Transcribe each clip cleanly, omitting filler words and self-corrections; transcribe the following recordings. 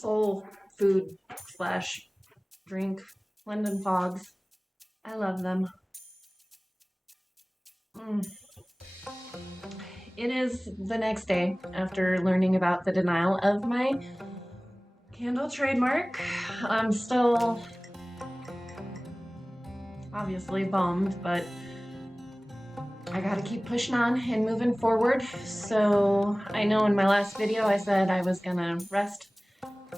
soul food slash drink, London fogs. I love them. It is the next day after learning about the denial of my candle trademark. I'm still obviously bummed, but I gotta keep pushing on and moving forward. So I know in my last video I said I was gonna rest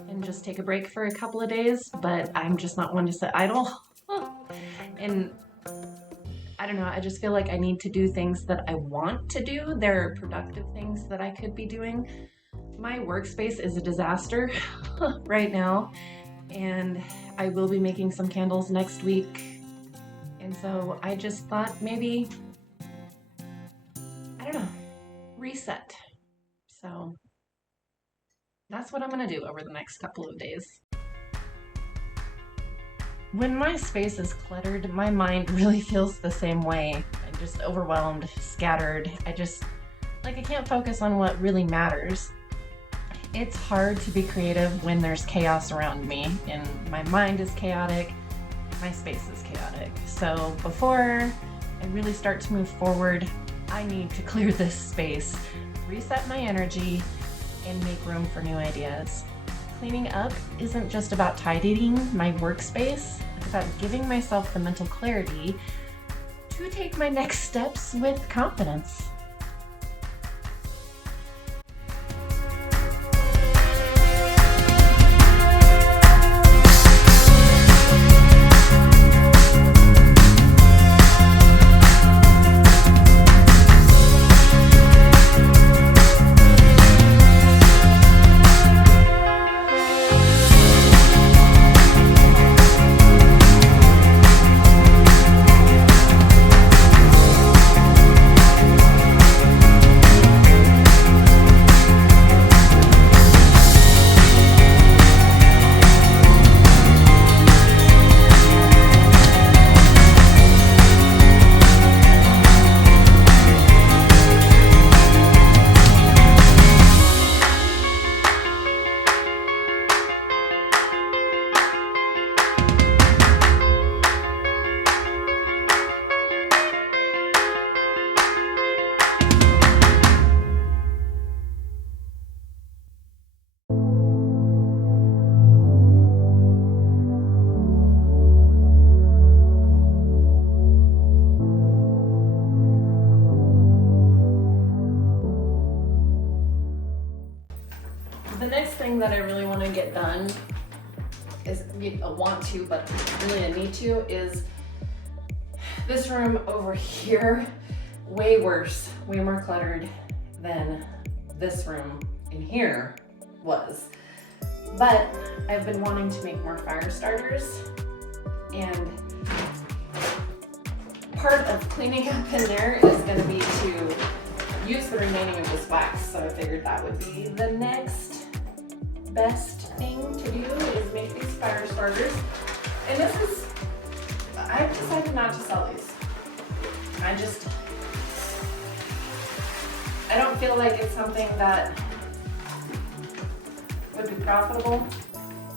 and just take a break for a couple of days, but I'm just not one to sit idle. And I don't know, I just feel like I need to do things that I want to do. There are productive things that I could be doing. My workspace is a disaster right now, and I will be making some candles next week. And so I just thought maybe, I don't know, reset. So that's what I'm gonna do over the next couple of days. When my space is cluttered, my mind really feels the same way. I'm just overwhelmed, scattered. I can't focus on what really matters. It's hard to be creative when there's chaos around me, and my mind is chaotic, my space is chaotic. So before I really start to move forward, I need to clear this space, reset my energy, and make room for new ideas. Cleaning up isn't just about tidying my workspace, it's about giving myself the mental clarity to take my next steps with confidence. The next thing that I really want to get done is, but really I need to, is this room over here. Way worse, way more cluttered than this room in here was. But I've been wanting to make more fire starters, and part of cleaning up in there is going to be to use the remaining of this wax, so I figured that would be the next best thing to do, is make these fire starters. And I've decided not to sell these. I don't feel like it's something that would be profitable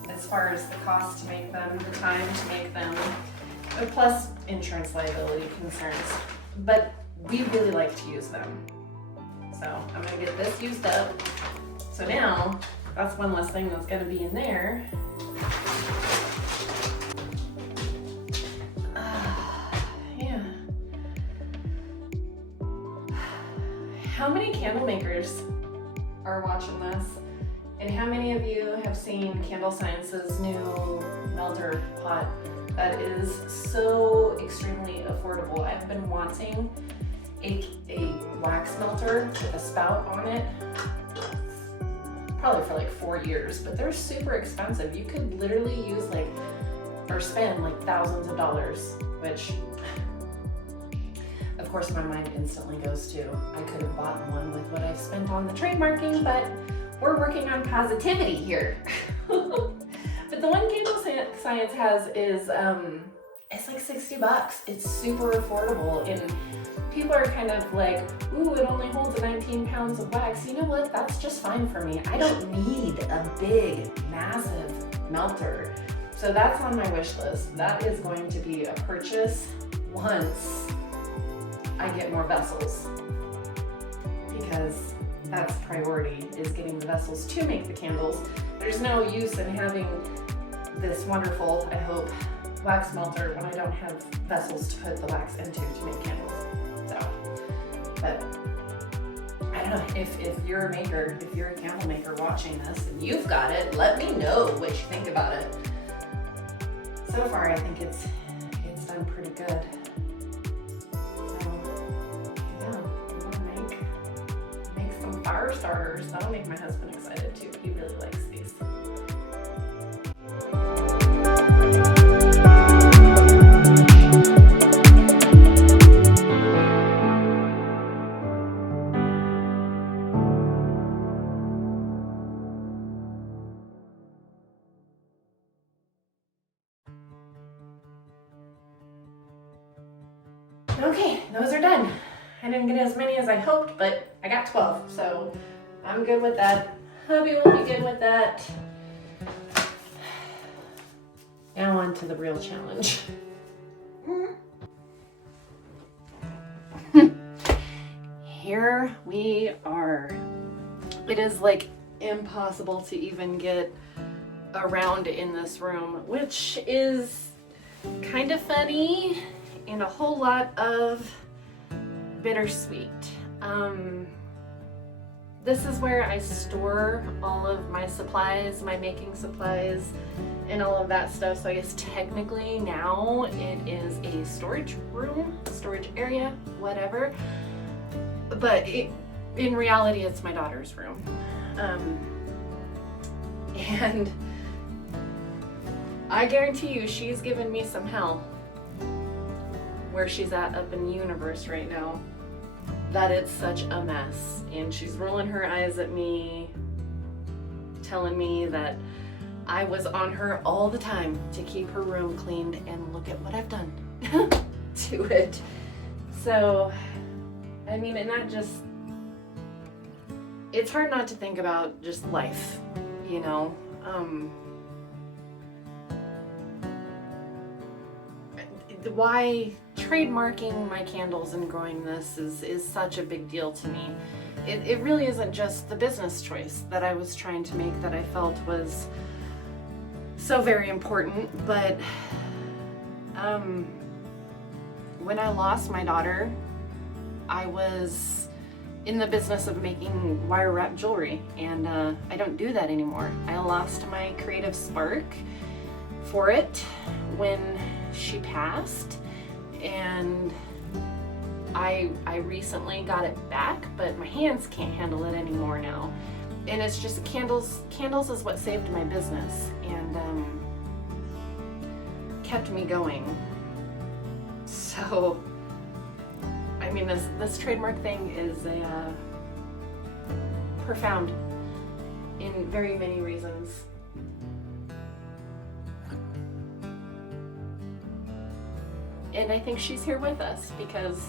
as far as the cost to make them, the time to make them, plus insurance liability concerns. But we really like to use them. So I'm gonna get this used up. So now, that's one less thing that's gonna be in there. Yeah. How many candle makers are watching this? And how many of you have seen Candle Science's new melter pot that is so extremely affordable? I've been wanting a wax melter with a spout on it probably for like 4 years, but they're super expensive. You could literally use spend like thousands of dollars, which of course my mind instantly goes to, I could have bought one with what I've spent on the trademarking, but we're working on positivity here. But the one Candle Science has is, it's like $60. It's super affordable, and People are kind of like, ooh, it only holds 19 pounds of wax. You know what? That's just fine for me. I don't need a big, massive melter. So that's on my wish list. That is going to be a purchase once I get more vessels, because that's priority, is getting the vessels to make the candles. There's no use in having this wonderful, I hope, wax melter when I don't have vessels to put the wax into to make candles. So, but I don't know, if you're a maker, if you're a candle maker watching this and you've got it, let me know what you think about it. So far, I think it's done pretty good. So, yeah, I'm gonna make some fire starters. That'll make my husband excited too. He really likes these. Okay, those are done. I didn't get as many as I hoped, but I got 12, so I'm good with that. Hubby will be good with that. Now on to the real challenge. Here we are. It is like impossible to even get around in this room, which is kind of funny and a whole lot of bittersweet. This is where I store all of my supplies, my making supplies, and all of that stuff. So I guess technically now it is a storage room, storage area, whatever. But in reality, it's my daughter's room. And I guarantee you she's given me some hell where she's at up in the universe right now, that it's such a mess. And she's rolling her eyes at me, telling me that I was on her all the time to keep her room cleaned, and look at what I've done to it. So, I mean, and that just, it's hard not to think about just life, you know? Why trademarking my candles and growing this is such a big deal to me. It really isn't just the business choice that I was trying to make that I felt was so very important, but when I lost my daughter, I was in the business of making wire wrap jewelry, and I don't do that anymore. I lost my creative spark for it when she passed, and I recently got it back, but my hands can't handle it anymore now. And it's just candles is what saved my business and kept me going. So, I mean, this trademark thing is profound in very many reasons. And I think she's here with us because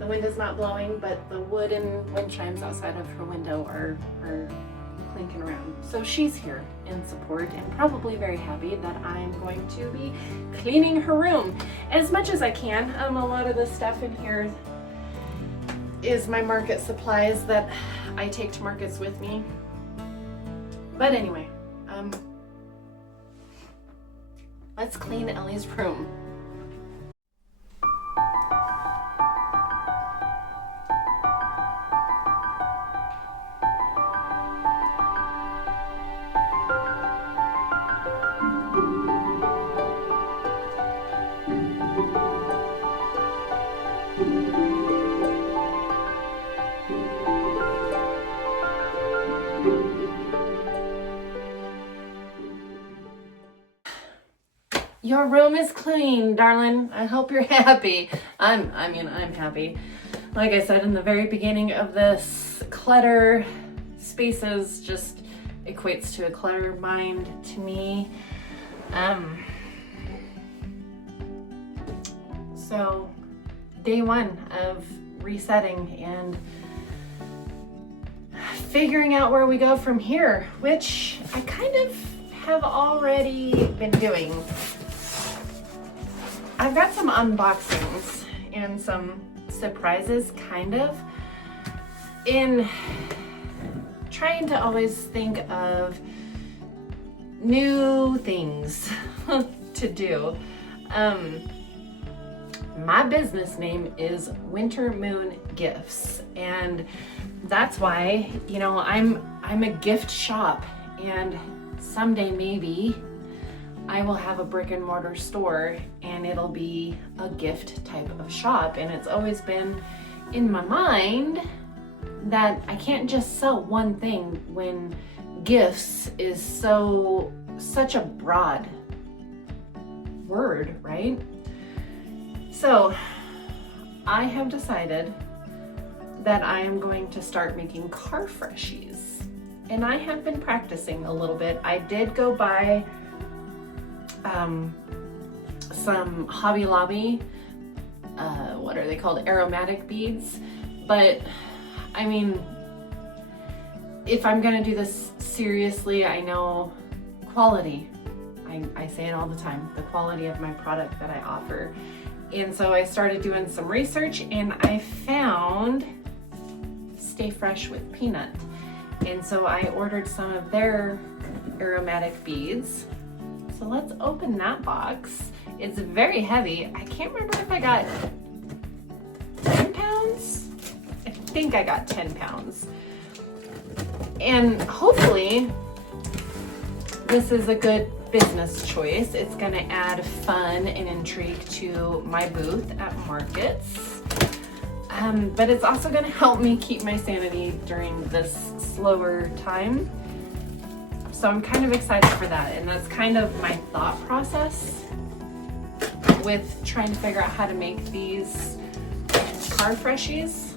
the wind is not blowing, but the wooden wind chimes outside of her window are clinking around. So she's here in support and probably very happy that I'm going to be cleaning her room as much as I can. A lot of the stuff in here is my market supplies that I take to markets with me. But anyway, let's clean Ellie's room. Your room is clean, darling. I hope you're happy. I'm happy. Like I said in the very beginning of this, clutter spaces just equates to a cluttered mind to me. So day one of resetting and figuring out where we go from here, which I kind of have already been doing. I've got some unboxings and some surprises, kind of, in trying to always think of new things to do. My business name is Winter Moon Gifts, and that's why, you know, I'm a gift shop, and someday maybe I will have a brick and mortar store and it'll be a gift type of shop. And it's always been in my mind that I can't just sell one thing when gifts is such a broad word, right? So I have decided that I am going to start making car freshies, and I have been practicing a little bit. I did go buy some Hobby Lobby, what are they called, aromatic beads, but I mean, if I'm gonna do this seriously, I know quality. I say it all the time, the quality of my product that I offer. And so I started doing some research, and I found Stay Fresh with Peanut. And so I ordered some of their aromatic beads. So let's open that box. It's very heavy. I can't remember if I got 10 pounds. I think I got 10 pounds. And hopefully this is a good business choice. It's gonna add fun and intrigue to my booth at markets. But it's also gonna help me keep my sanity during this slower time. So I'm kind of excited for that. And that's kind of my thought process with trying to figure out how to make these car freshies.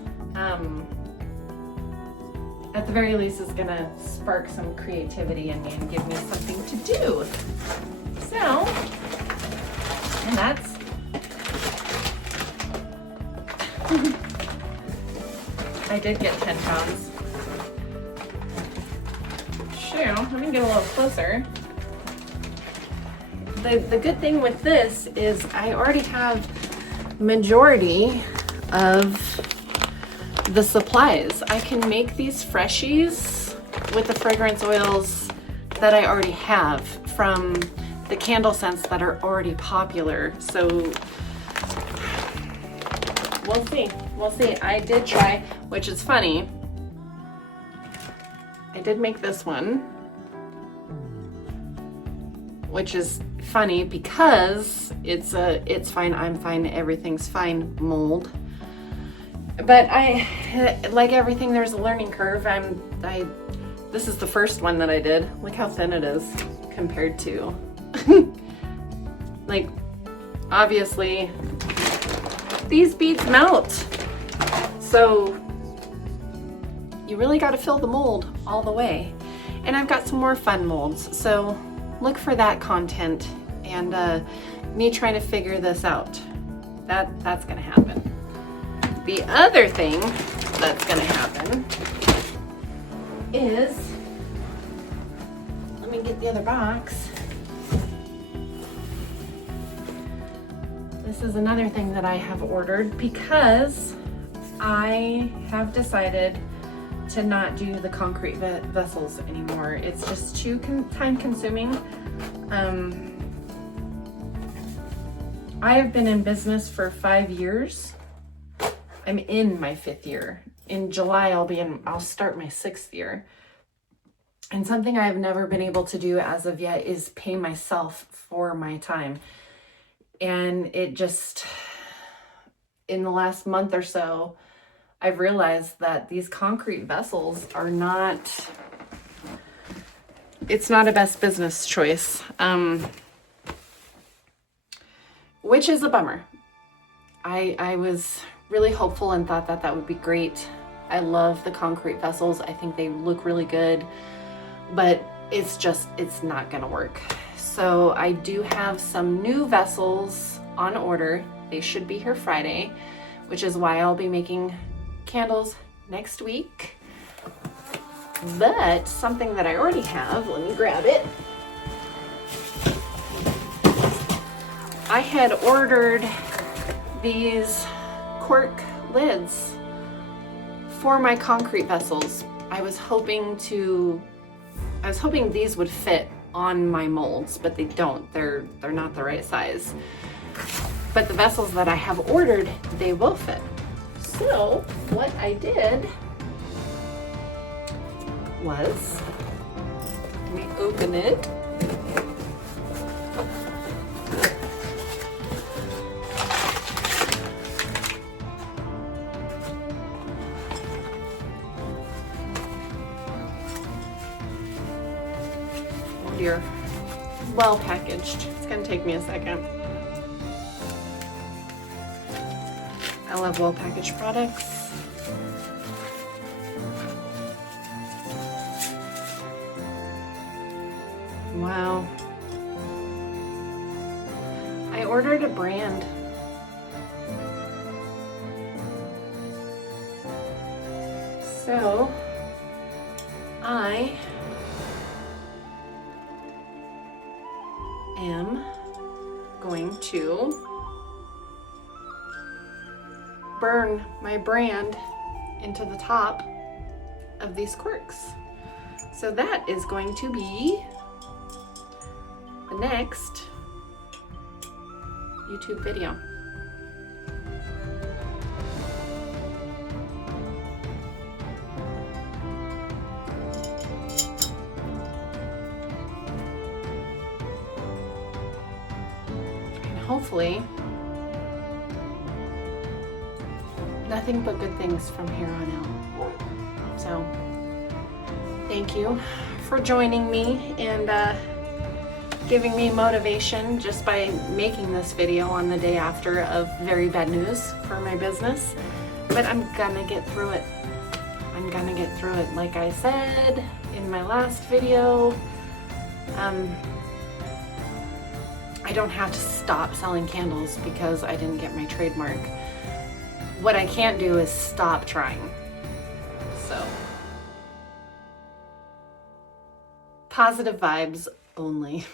At the very least, it's gonna spark some creativity in me and give me something to do. So, and that's I did get 10 pounds. Sure, let me get a little closer. The good thing with this is I already have majority of the supplies. I can make these freshies with the fragrance oils that I already have from the candle scents that are already popular. So we'll see. We'll see. I did try, which is funny. I did make this one, which is funny because it's fine, I'm fine, everything's fine mold. But like everything, there's a learning curve. This is the first one that I did. Look how thin it is compared to, like, obviously these beads melt. So you really got to fill the mold all the way. And I've got some more fun molds. So look for that content and me trying to figure this out. That's gonna happen. The other thing that's gonna happen is, let me get the other box. This is another thing that I have ordered because I have decided to not do the concrete vessels anymore. It's just too time consuming. I have been in business for 5 years. I'm in my 5th year. In July, I'll start my 6th year. And something I have never been able to do as of yet is pay myself for my time. And it just, in the last month or so, I've realized that these concrete vessels are it's not a best business choice, which is a bummer. I was really hopeful and thought that would be great. I love the concrete vessels. I think they look really good, but it's not gonna work. So I do have some new vessels on order. They should be here Friday, which is why I'll be making candles next week. But something that I already have, let me grab it. I had ordered these cork lids for my concrete vessels. I was hoping these would fit on my molds, but they don't. They're not the right size. But the vessels that I have ordered, they will fit. So what I did was, let me open it. Oh dear, well packaged. It's gonna take me a second. I love well packaged products. Wow. I ordered a brand. So I am going to burn my brand into the top of these corks. So that is going to be the next YouTube video. And hopefully nothing but good things from here on out. So thank you for joining me and giving me motivation just by making this video on the day after of very bad news for my business. But I'm gonna get through it. I'm gonna get through it. Like I said in my last video, I don't have to stop selling candles because I didn't get my trademark. What I can't do is stop trying. So, positive vibes only.